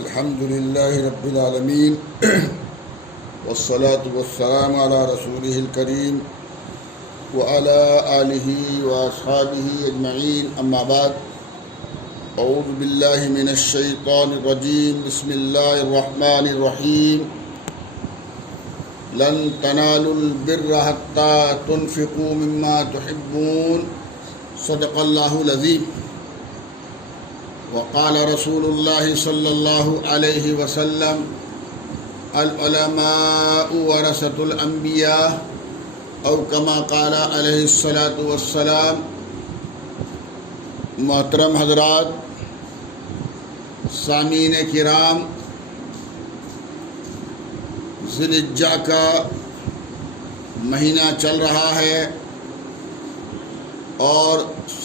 الحمد لله رب العالمين والصلاة والسلام على رسوله الكريم وعلى آله وأصحابه أجمعين أما بعد أعوذ بالله من الشيطان الرجيم بسم الله الرحمن الرحيم لن تنالوا البر حتى تنفقوا مما تحبون صدق الله العظيم وقال رسول الله صلى الله عليه وسلم العلماء ورثة الأنبياء او كما قال علیہ الصلاۃ والسلام۔ محترم حضرات، سامعین کرام، ذی الحجہ کا مہینہ چل رہا ہے اور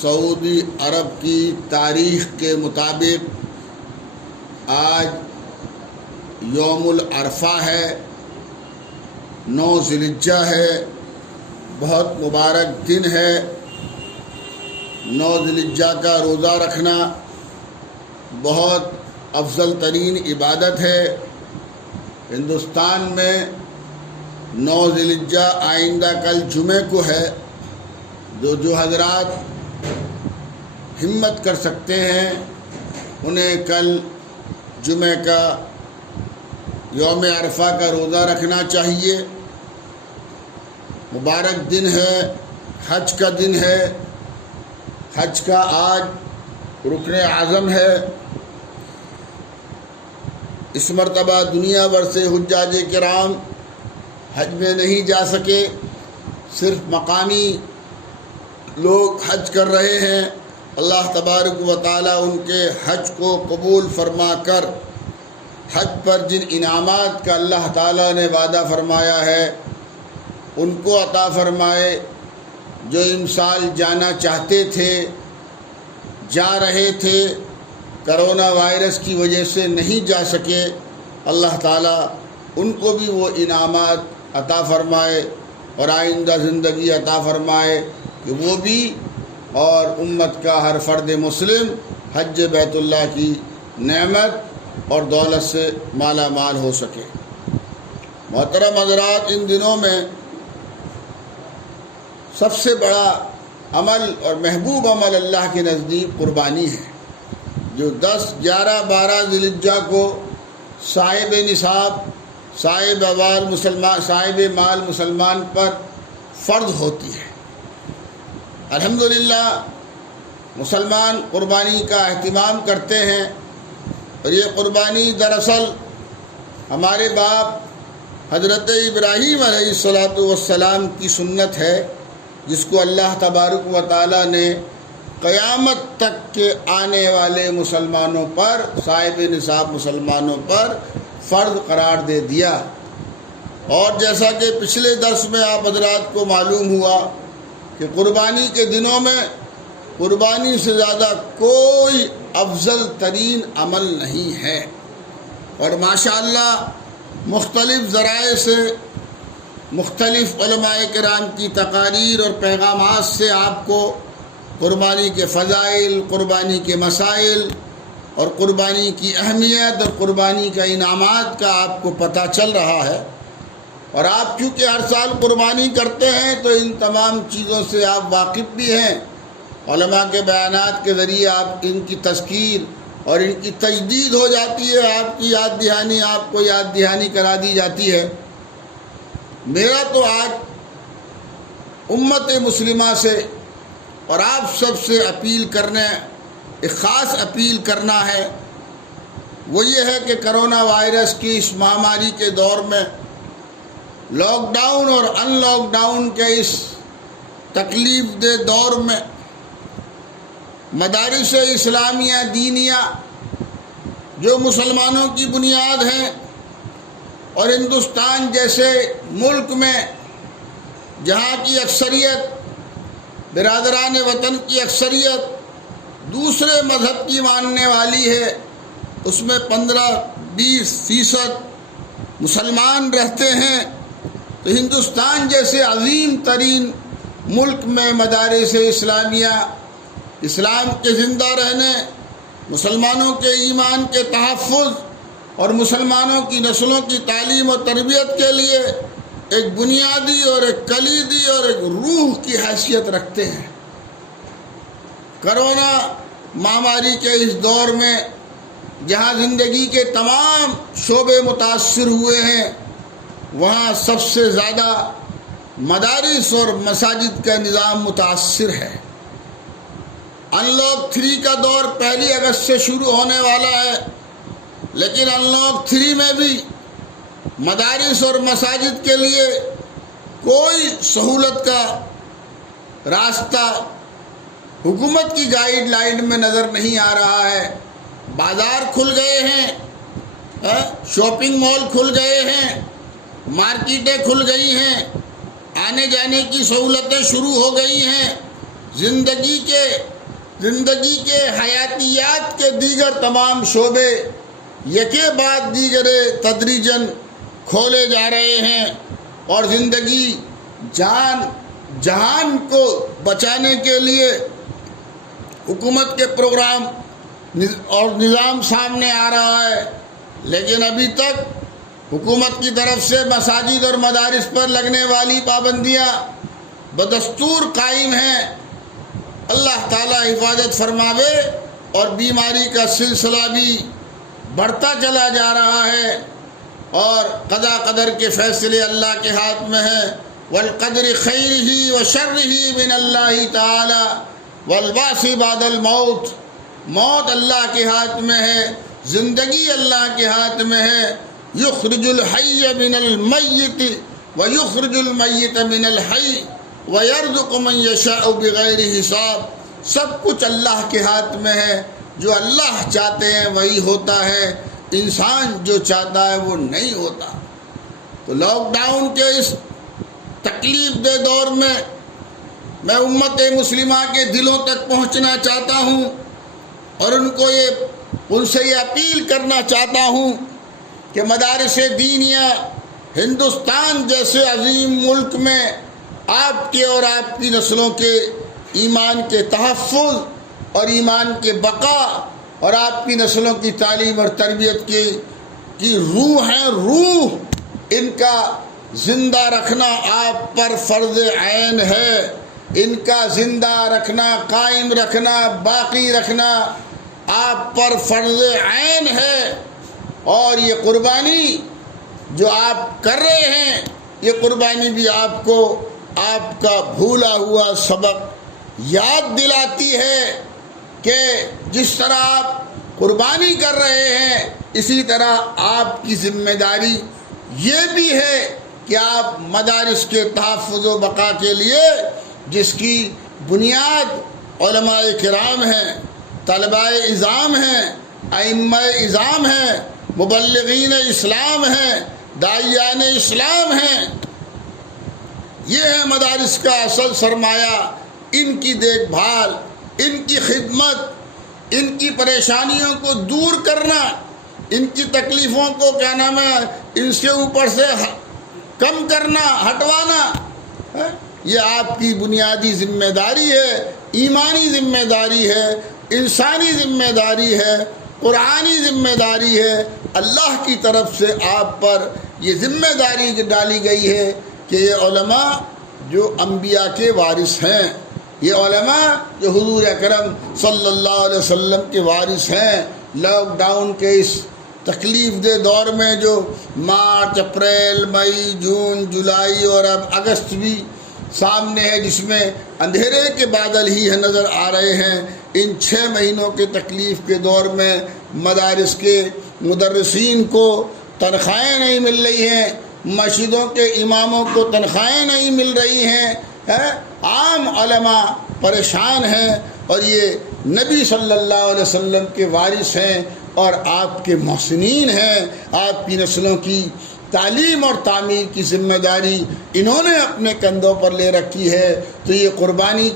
سعودی عرب کی تاریخ کے مطابق آج یوم العرفہ ہے، 9 ذی الحجہ ہے، بہت مبارک دن ہے۔ 9 ذی الحجہ کا روزہ رکھنا بہت افضل ترین عبادت ہے۔ ہندوستان میں 9 ذی الحجہ آئندہ کل جمعے کو ہے۔ جو حضرات ہمت کر سکتے ہیں انہیں کل جمعے کا یوم عرفہ کا روزہ رکھنا چاہیے۔ مبارک دن ہے، حج کا دن ہے، حج کا آج رکن اعظم ہے۔ اس مرتبہ دنیا بھر سے حجاج کرام حج میں نہیں جا سکے، صرف مقامی لوگ حج کر رہے ہیں۔ اللہ تبارک و تعالیٰ ان کے حج کو قبول فرما کر حج پر جن انعامات کا اللہ تعالیٰ نے وعدہ فرمایا ہے ان کو عطا فرمائے۔ جو امسال جانا چاہتے تھے، جا رہے تھے، کرونا وائرس کی وجہ سے نہیں جا سکے، اللہ تعالیٰ ان کو بھی وہ انعامات عطا فرمائے اور آئندہ زندگی عطا فرمائے کہ وہ بھی اور امت کا ہر فرد مسلم حج بیت اللہ کی نعمت اور دولت سے مالا مال ہو سکے۔ محترم حضرات، ان دنوں میں سب سے بڑا عمل اور محبوب عمل اللہ کے نزدیک قربانی ہے، جو 10، 11، 12 ذی الحجہ کو صاحب نصاب، صاحب مال مسلمان پر فرض ہوتی ہے۔ الحمدللہ مسلمان قربانی کا اہتمام کرتے ہیں، اور یہ قربانی دراصل ہمارے باپ حضرت ابراہیم علیہ السلام کی سنت ہے، جس کو اللہ تبارک و تعالیٰ نے قیامت تک کے آنے والے مسلمانوں پر، صاحب نصاب مسلمانوں پر فرض قرار دے دیا۔ اور جیسا کہ پچھلے درس میں آپ حضرات کو معلوم ہوا کہ قربانی کے دنوں میں قربانی سے زیادہ کوئی افضل ترین عمل نہیں ہے، اور ماشاءاللہ مختلف ذرائع سے، مختلف علماء کرام کی تقاریر اور پیغامات سے آپ کو قربانی کے فضائل، قربانی کے مسائل اور قربانی کی اہمیت اور قربانی کا انعامات کا آپ کو پتہ چل رہا ہے۔ اور آپ چونکہ ہر سال قربانی کرتے ہیں تو ان تمام چیزوں سے آپ واقف بھی ہیں۔ علماء کے بیانات کے ذریعے آپ ان کی تذکیر اور ان کی تجدید ہو جاتی ہے، آپ کی یاد دہانی، آپ کو یاد دہانی کرا دی جاتی ہے۔ میرا تو آج امت مسلمہ سے اور آپ سب سے ایک خاص اپیل کرنا ہے، وہ یہ ہے کہ کرونا وائرس کی اس مہاماری کے دور میں، لاک ڈاؤن اور ان لاک ڈاؤن کے اس تکلیف دہ دور میں، مدارس اسلامیہ دینیہ جو مسلمانوں کی بنیاد ہیں، اور ہندوستان جیسے ملک میں جہاں کی اکثریت، برادران وطن کی اکثریت دوسرے مذہب کی ماننے والی ہے، اس میں 15-20% مسلمان رہتے ہیں، تو ہندوستان جیسے عظیم ترین ملک میں مدارس اسلامیہ، اسلام کے زندہ رہنے، مسلمانوں کے ایمان کے تحفظ اور مسلمانوں کی نسلوں کی تعلیم و تربیت کے لیے ایک بنیادی اور ایک کلیدی اور ایک روح کی حیثیت رکھتے ہیں۔ کرونا مہاماری کے اس دور میں جہاں زندگی کے تمام شعبے متاثر ہوئے ہیں، وہاں سب سے زیادہ مدارس اور مساجد کا نظام متاثر ہے۔ ان لاک 3 کا دور 1 اگست سے شروع ہونے والا ہے، لیکن ان لاک 3 میں بھی مدارس اور مساجد کے لیے کوئی سہولت کا راستہ حکومت کی گائیڈ لائن میں نظر نہیں آ رہا ہے۔ بازار کھل گئے ہیں، شاپنگ مال کھل گئے ہیں، مارکیٹیں کھل گئی ہیں، آنے جانے کی سہولتیں شروع ہو گئی ہیں، زندگی کے حیاتیات کے دیگر تمام شعبے یکے بعد دیگرے تدریجاً کھولے جا رہے ہیں، اور زندگی جہان کو بچانے کے لیے حکومت کے پروگرام اور نظام سامنے آ رہا ہے، لیکن ابھی تک حکومت کی طرف سے مساجد اور مدارس پر لگنے والی پابندیاں بدستور قائم ہیں۔ اللہ تعالیٰ حفاظت فرماوے، اور بیماری کا سلسلہ بھی بڑھتا چلا جا رہا ہے، اور قضا قدر کے فیصلے اللہ کے ہاتھ میں ہیں۔ والقدر خیرہ وشرہ من اللہ تعالی والبعث بعد الموت، موت اللہ کے ہاتھ میں ہے، زندگی اللہ کے ہاتھ میں ہے۔ یخرج الحی من المیت ویخرج المیت من الحی ویرزق من یشاء بغیر حساب، سب کچھ اللہ کے ہاتھ میں ہے، جو اللہ چاہتے ہیں وہی ہوتا ہے، انسان جو چاہتا ہے وہ نہیں ہوتا۔ تو لاک ڈاؤن کے اس تکلیف دہ دور میں میں امت مسلمہ کے دلوں تک پہنچنا چاہتا ہوں، اور ان سے یہ اپیل کرنا چاہتا ہوں کہ مدارس دینیہ ہندوستان جیسے عظیم ملک میں آپ کے اور آپ کی نسلوں کے ایمان کے تحفظ اور ایمان کے بقا اور آپ کی نسلوں کی تعلیم اور تربیت کی روح ہے، روح ان کا زندہ رکھنا آپ پر فرض عین ہے، ان کا زندہ رکھنا، قائم رکھنا، باقی رکھنا آپ پر فرض عین ہے۔ اور یہ قربانی جو آپ کر رہے ہیں، یہ قربانی بھی آپ کو آپ کا بھولا ہوا سبق یاد دلاتی ہے کہ جس طرح آپ قربانی کر رہے ہیں، اسی طرح آپ کی ذمہ داری یہ بھی ہے کہ آپ مدارس کے تحفظ و بقا کے لیے، جس کی بنیاد علماء کرام ہیں، طلباء اعظام ہیں، ائمہ اعظام ہیں، مبلغین اسلام ہیں، داعیان اسلام ہیں، یہ ہے مدارس کا اصل سرمایہ۔ ان کی دیکھ بھال، ان کی خدمت، ان کی پریشانیوں کو دور کرنا، ان کی تکلیفوں کو ان سے اوپر سے کم کرنا، ہٹوانا، یہ آپ کی بنیادی ذمہ داری ہے، ایمانی ذمہ داری ہے، انسانی ذمہ داری ہے، قرآنی ذمہ داری ہے۔ اللہ کی طرف سے آپ پر یہ ذمہ داری ڈالی گئی ہے کہ یہ علماء جو انبیاء کے وارث ہیں، یہ علماء جو حضور اکرم صلی اللہ علیہ وسلم کے وارث ہیں، لاک ڈاؤن کے اس تکلیف دہ دور میں جو مارچ، اپریل، مئی، جون، جولائی اور اب اگست بھی سامنے ہے، جس میں اندھیرے کے بادل ہی نظر آ رہے ہیں، ان 6 مہینوں کے تکلیف کے دور میں مدارس کے مدرسین کو تنخواہیں نہیں مل رہی ہیں، مسجدوں کے اماموں کو تنخواہیں نہیں مل رہی ہیں، عام علماء پریشان ہیں، اور یہ نبی صلی اللہ علیہ وسلم کے وارث ہیں اور آپ کے محسنین ہیں، آپ کی نسلوں کی تعلیم اور تعمیر کی ذمہ داری انہوں نے اپنے کندھوں پر لے رکھی ہے۔ تو یہ قربانی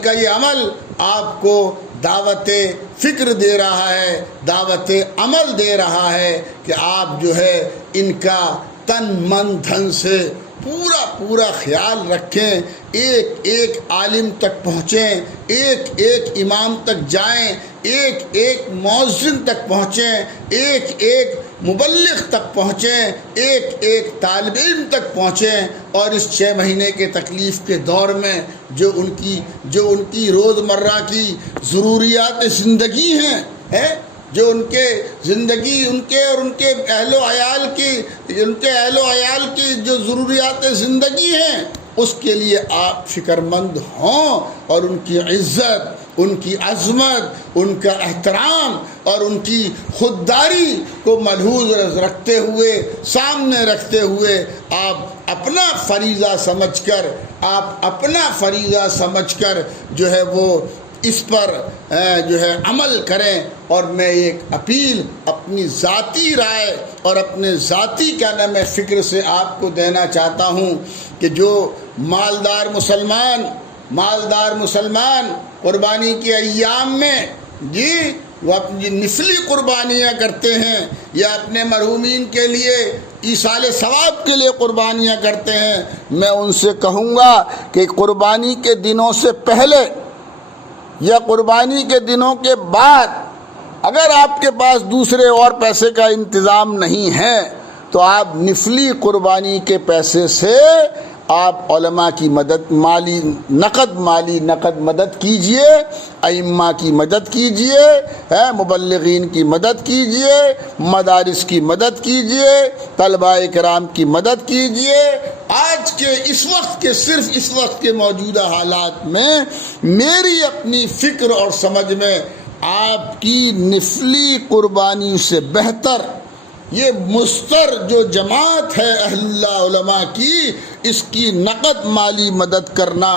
کا یہ عمل آپ کو دعوت فکر دے رہا ہے، دعوت عمل دے رہا ہے کہ آپ جو ہے ان کا تن من دھن سے پورا خیال رکھیں، ایک عالم تک پہنچیں، ایک امام تک جائیں، ایک ایک مؤذن تک پہنچیں، ایک ایک مبلغ تک پہنچیں، ایک ایک طالب علم تک پہنچیں، اور اس 6 مہینے کے تکلیف کے دور میں جو ان کی روزمرہ کی ضروریات زندگی ہیں، جو ان کے زندگی ان کے اور ان کے اہل و عیال کی جو ضروریات زندگی ہیں، اس کے لیے آپ فکر مند ہوں، اور ان کی عزت، ان کی عظمت، ان کا احترام اور ان کی خودداری کو ملحوظ رکھتے ہوئے، سامنے رکھتے ہوئے، آپ اپنا فریضہ سمجھ کر جو ہے وہ اس پر جو ہے عمل کریں۔ اور میں ایک اپیل اپنی ذاتی رائے اور اپنے ذاتی فکر سے آپ کو دینا چاہتا ہوں کہ جو مالدار مسلمان قربانی کے ایام میں وہ اپنی نفلی قربانیاں کرتے ہیں، یا اپنے مرحومین کے لیے ایصال ثواب کے لیے قربانیاں کرتے ہیں، میں ان سے کہوں گا کہ قربانی کے دنوں سے پہلے یا قربانی کے دنوں کے بعد اگر آپ کے پاس دوسرے اور پیسے کا انتظام نہیں ہے تو آپ نفلی قربانی کے پیسے سے آپ علماء کی مدد، نقد مدد کیجئے، ائمہ کی مدد کیجئے، مبلغین کی مدد کیجئے، مدارس کی مدد کیجئے، طلباء کرام کی مدد کیجئے۔ آج کے صرف اس وقت کے موجودہ حالات میں میری اپنی فکر اور سمجھ میں آپ کی نفلی قربانی سے بہتر یہ مستر جو جماعت ہے اہل اللہ علماء کی، اس کی نقد مالی مدد کرنا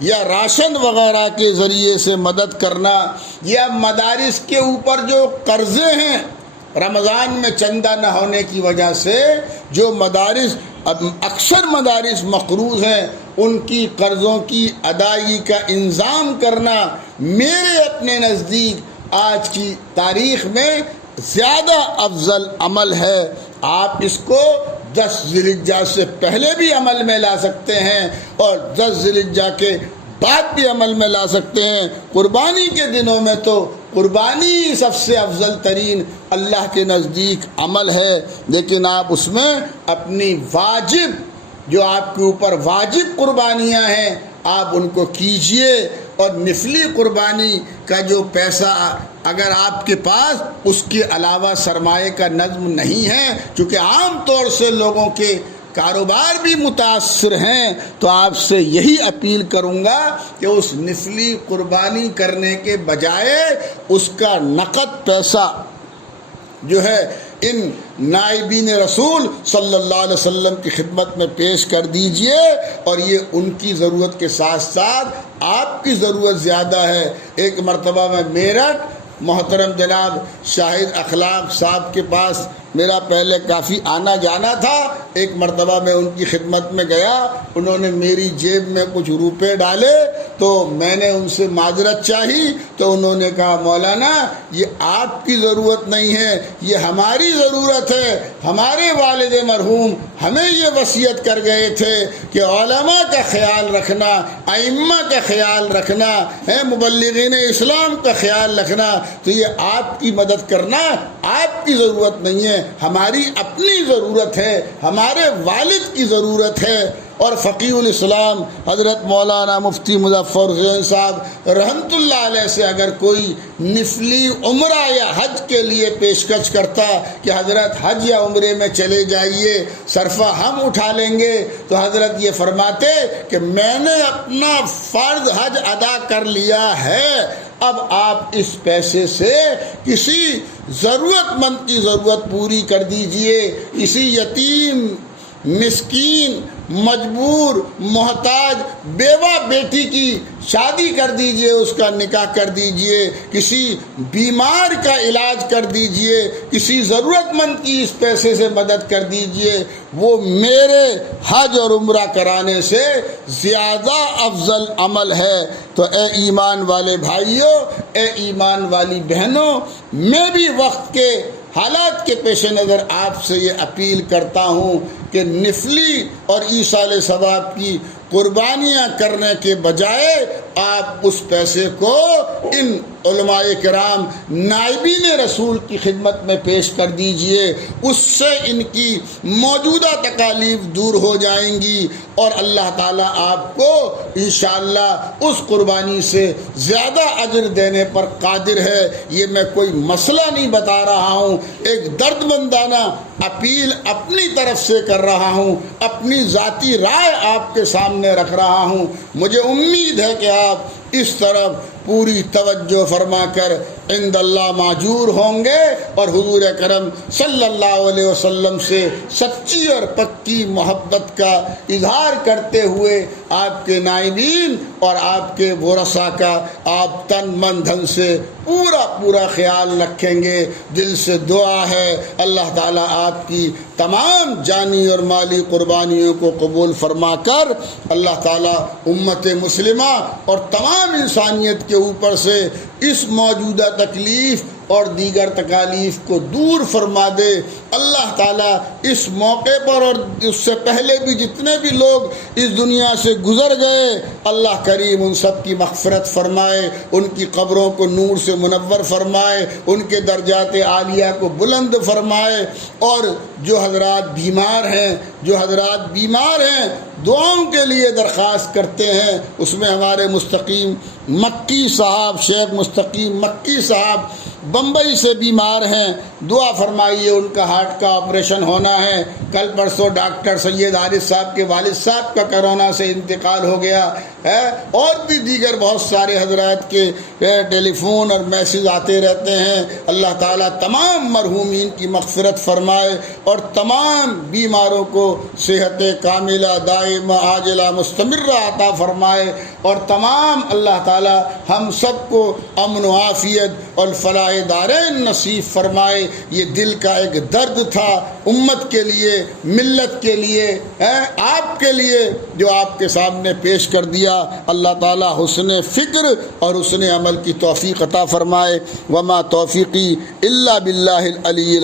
یا راشن وغیرہ کے ذریعے سے مدد کرنا، یا مدارس کے اوپر جو قرضے ہیں رمضان میں چندہ نہ ہونے کی وجہ سے جو مدارس اکثر مدارس مقروض ہیں، ان کی قرضوں کی ادائیگی کا انتظام کرنا میرے اپنے نزدیک آج کی تاریخ میں زیادہ افضل عمل ہے۔ آپ اس کو 10 ذی الحجہ سے پہلے بھی عمل میں لا سکتے ہیں اور 10 ذی الحجہ کے بعد بھی عمل میں لا سکتے ہیں۔ قربانی کے دنوں میں تو قربانی سب سے افضل ترین اللہ کے نزدیک عمل ہے، لیکن آپ اس میں اپنی واجب، جو آپ کے اوپر واجب قربانیاں ہیں، آپ ان کو کیجئے، اور نفلی قربانی کا جو پیسہ اگر آپ کے پاس اس کے علاوہ سرمایہ کا نظم نہیں ہے، چونکہ عام طور سے لوگوں کے کاروبار بھی متاثر ہیں، تو آپ سے یہی اپیل کروں گا کہ اس نفلی قربانی کرنے کے بجائے اس کا نقد پیسہ جو ہے ان نائبین رسول صلی اللہ علیہ وسلم کی خدمت میں پیش کر دیجئے، اور یہ ان کی ضرورت کے ساتھ ساتھ آپ کی ضرورت زیادہ ہے۔ ایک مرتبہ میں میرٹھ محترم جناب شاہد اخلاق صاحب کے پاس میرا پہلے کافی آنا جانا تھا، ایک مرتبہ میں ان کی خدمت میں گیا، انہوں نے میری جیب میں کچھ روپے ڈالے تو میں نے ان سے معذرت چاہی، تو انہوں نے کہا مولانا یہ آپ کی ضرورت نہیں ہے، یہ ہماری ضرورت ہے، ہمارے والد مرحوم ہمیں یہ وصیت کر گئے تھے کہ علماء کا خیال رکھنا، ائمہ کا خیال رکھنا، مبلغین اسلام کا خیال رکھنا، تو یہ آپ کی مدد کرنا آپ کی ضرورت نہیں ہے، ہماری اپنی ضرورت ہے، ہمارے والد کی ضرورت ہے۔ اور فقیہ الاسلام حضرت مولانا مفتی مظفر حسین صاحب رحمۃ اللہ علیہ سے اگر کوئی نفلی عمرہ یا حج کے لیے پیشکش کرتا کہ حضرت حج یا عمرے میں چلے جائیے، صرفہ ہم اٹھا لیں گے، تو حضرت یہ فرماتے کہ میں نے اپنا فرض حج ادا کر لیا ہے، اب آپ اس پیسے سے کسی ضرورت مند کی ضرورت پوری کر دیجئے، کسی یتیم، مسکین، مجبور، محتاج بیوہ بیٹی کی شادی کر دیجئے، اس کا نکاح کر دیجئے، کسی بیمار کا علاج کر دیجئے، کسی ضرورت مند کی اس پیسے سے مدد کر دیجئے، وہ میرے حج اور عمرہ کرانے سے زیادہ افضل عمل ہے۔ تو اے ایمان والے بھائیوں، اے ایمان والی بہنوں، میں بھی وقت کے حالات کے پیش نظر آپ سے یہ اپیل کرتا ہوں کہ نفلی اور ایصال ثواب کی قربانیاں کرنے کے بجائے آپ اس پیسے کو ان علماء کرام نائبین رسول کی خدمت میں پیش کر دیجئے، اس سے ان کی موجودہ تکالیف دور ہو جائیں گی اور اللہ تعالیٰ آپ کو انشاءاللہ اس قربانی سے زیادہ اجر دینے پر قادر ہے۔ یہ میں کوئی مسئلہ نہیں بتا رہا ہوں، ایک درد مندانہ اپیل اپنی طرف سے کر رہا ہوں، اپنی ذاتی رائے آپ کے سامنے رکھ رہا ہوں۔ مجھے امید ہے کہ آپ اس طرف پوری توجہ فرما کر عند اللہ ماجور ہوں گے اور حضور اکرم صلی اللہ علیہ وسلم سے سچی اور پکی محبت کا اظہار کرتے ہوئے آپ کے نائبین اور آپ کے ورثاء کا آپ تن من دھن سے پورا خیال رکھیں گے۔ دل سے دعا ہے اللہ تعالیٰ آپ کی تمام جانی اور مالی قربانیوں کو قبول فرما کر اللہ تعالیٰ امت مسلمہ اور تمام انسانیت کے اوپر سے اس موجودہ تکلیف اور دیگر تکالیف کو دور فرما دے۔ اللہ تعالیٰ اس موقع پر اور اس سے پہلے بھی جتنے بھی لوگ اس دنیا سے گزر گئے، اللہ کریم ان سب کی مغفرت فرمائے، ان کی قبروں کو نور سے منور فرمائے، ان کے درجات عالیہ کو بلند فرمائے، اور جو حضرات بیمار ہیں دعاؤں کے لیے درخواست کرتے ہیں، اس میں ہمارے مستقیم مکی صاحب، شیخ مستقیم مکی صاحب بمبئی سے بیمار ہیں، دعا فرمائیے، ان کا ہارٹ کا آپریشن ہونا ہے۔ کل پرسوں ڈاکٹر سید عارف صاحب کے والد صاحب کا کرونا سے انتقال ہو گیا ہے، اور بھی دیگر بہت سارے حضرات کے ٹیلی فون اور میسیج آتے رہتے ہیں۔ اللہ تعالیٰ تمام مرحومین کی مغفرت فرمائے اور تمام بیماروں کو صحت کاملہ دائمہ عاجلہ مستمرہ عطا فرمائے، اور تمام اللہ تعالیٰ ہم سب کو امن و عافیت اور فلاح دارین نصیب فرمائے۔ یہ دل کا ایک درد تھا امت کے لیے، ملت کے لیے، آپ کے لیے، جو آپ کے سامنے پیش کر دیا۔ اللہ تعالیٰ حسن فکر اور حسن عمل کی توفیق عطا فرمائے۔ وما توفیقی الا باللہ العلی